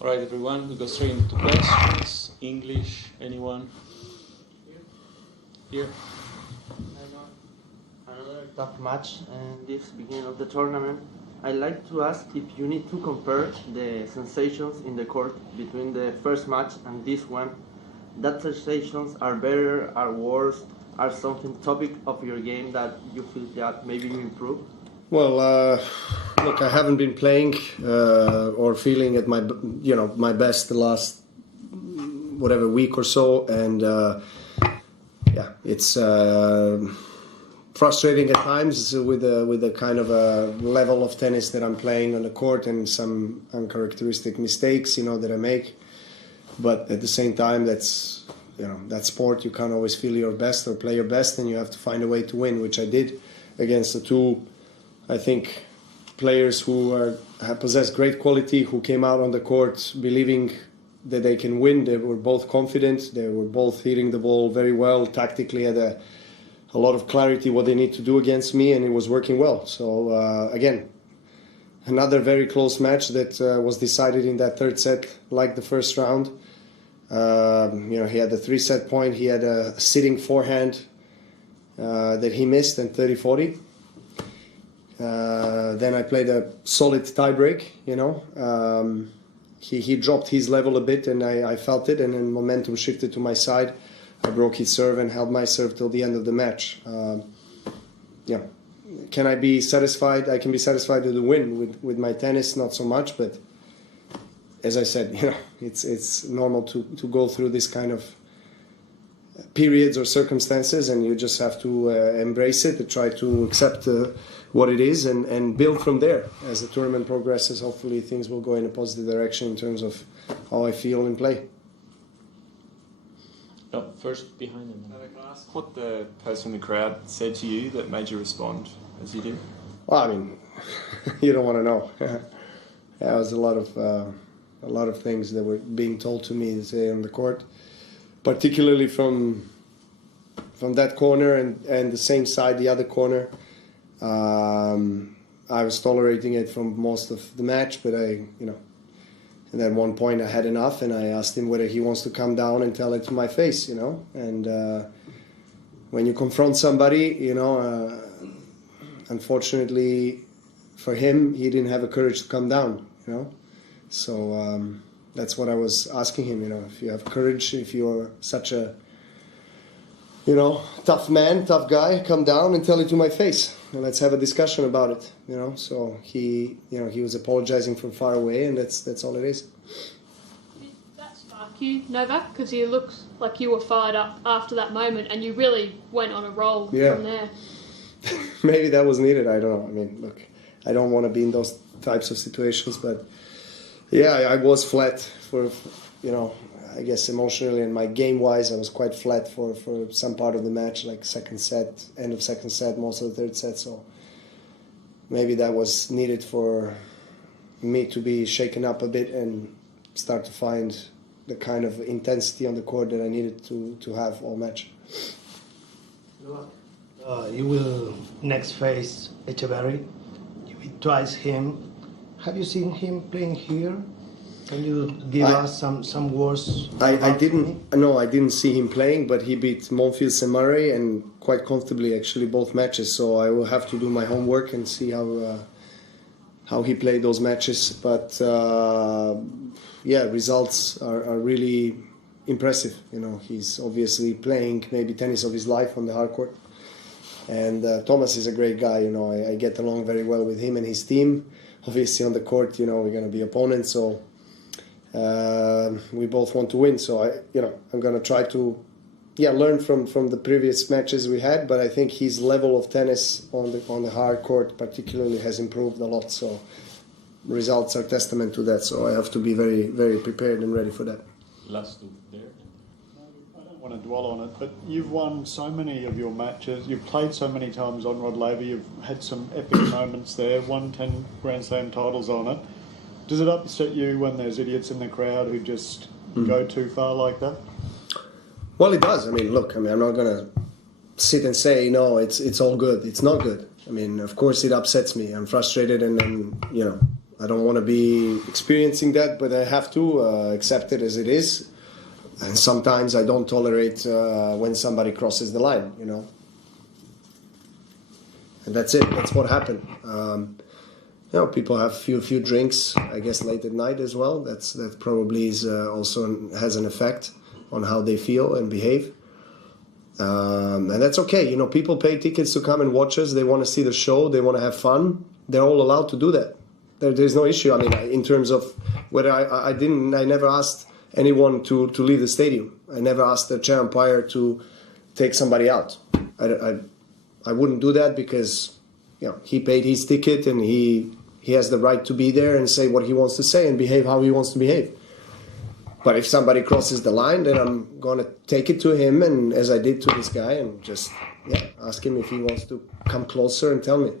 All right, everyone, we go straight into questions. English, anyone? Here. Another tough match in this beginning of the tournament. I'd like to ask if you need to compare the sensations in the court between the first match and this one. That sensations are better, are worse, are something topic of your game that you feel that maybe you improve? Well, look, I haven't been playing or feeling at my best the last whatever week or so, and it's frustrating at times with the kind of a level of tennis that I'm playing on the court and some uncharacteristic mistakes, that I make. But at the same time, that's that sport. You can't always feel your best or play your best, and you have to find a way to win, which I did against the two, I think, players who possess great quality, who came out on the court believing that they can win. They were both confident. They were both hitting the ball very well. Tactically had a lot of clarity what they need to do against me, and it was working well. So again, another very close match that was decided in that third set, like the first round. He had the 3-set point. He had a sitting forehand that he missed, and 30-40. Then I played a solid tiebreak, He dropped his level a bit, and I felt it, and then momentum shifted to my side. I broke his serve and held my serve till the end of the match. Can I be satisfied? I can be satisfied with the win. With my tennis, not so much, but as I said, it's normal to go through this kind of periods or circumstances, and you just have to embrace it and try to accept what it is and build from there. As the tournament progresses, hopefully things will go in a positive direction in terms of how I feel in play. Oh, first behind him. Can I ask what the person in the crowd said to you that made you respond as you did? Well, I mean, you don't want to know. There was a lot of things that were being told to me, say, on the court, particularly from that corner and the same side, the other corner. I was tolerating it from most of the match, but and at one point I had enough, and I asked him whether he wants to come down and tell it to my face, And when you confront somebody, unfortunately for him, he didn't have the courage to come down, So that's what I was asking him, if you have courage, if you're such a, tough man, tough guy, come down and tell it to my face, and let's have a discussion about it, So he was apologizing from far away, and that's all it is. Did that spark you, Novak? Because you looked like you were fired up after that moment, and you really went on a roll from there. Maybe that was needed. I don't know. I mean, look, I don't want to be in those types of situations, but yeah, I was flat for I guess emotionally and my game-wise, I was quite flat for some part of the match, like second set, end of second set, most of the third set. So maybe that was needed for me to be shaken up a bit and start to find the kind of intensity on the court that I needed to have all match. You will next face Echeverry. You beat twice him. Have you seen him playing here? Can you give us some words? I didn't see him playing, but he beat Monfils and Murray, and quite comfortably actually both matches. So I will have to do my homework and see how he played those matches. But results are really impressive. He's obviously playing maybe tennis of his life on the hard court. And Thomas is a great guy. I get along very well with him and his team. Obviously on the court, we're going to be opponents, so we both want to win. So I'm going to try to learn from the previous matches we had. But I think his level of tennis on the hard court particularly has improved a lot. So results are testament to that. So I have to be very, very prepared and ready for that. Last two there. I don't want to dwell on it, but you've won so many of your matches. You've played so many times on Rod Laver. You've had some epic moments there. Won 10 Grand Slam titles on it. Does it upset you when there's idiots in the crowd who just go too far like that? Well, it does. I'm not going to sit and say, no, it's all good. It's not good. Of course it upsets me. I'm frustrated, and then, I don't want to be experiencing that, but I have to accept it as it is. And sometimes I don't tolerate when somebody crosses the line, you know. And that's it. That's what happened. You know, people have few drinks, I guess, late at night as well. That probably is also has an effect on how they feel and behave. And that's okay. You know, people pay tickets to come and watch us. They want to see the show. They want to have fun. They're all allowed to do that. There's no issue. I mean, in terms of whether I never asked anyone to leave the stadium. I never asked the chair umpire to take somebody out. I wouldn't do that because, you know, he paid his ticket and he has the right to be there and say what he wants to say and behave how he wants to behave. But if somebody crosses the line, then I'm going to take it to him, and as I did to this guy, and just ask him if he wants to come closer and tell me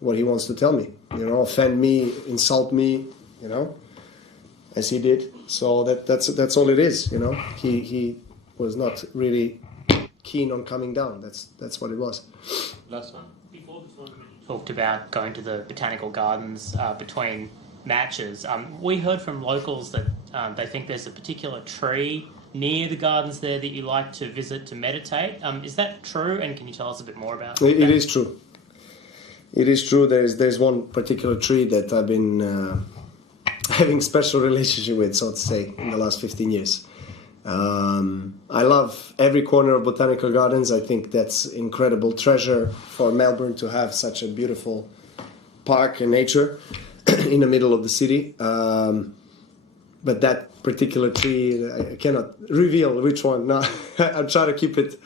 what he wants to tell me. You know, offend me, insult me, you know, as he did. So that's all it is, you know. He was not really keen on coming down. That's what it was. Last one. Before the tournament, you talked about going to the botanical gardens between matches. We heard from locals that they think there's a particular tree near the gardens there that you like to visit to meditate. Is that true? And can you tell us a bit more about that? It is true. It is true. There's one particular tree that I've been having special relationship with, so to say, in the last 15 years. I love every corner of botanical gardens. I think that's incredible treasure for Melbourne to have such a beautiful park and nature in the middle of the city. But that particular tree, I cannot reveal which one. No, I try to keep it,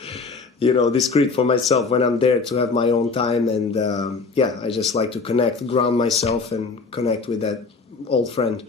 you know, discreet for myself when I'm there to have my own time. And I just like to ground myself and connect with that old friend.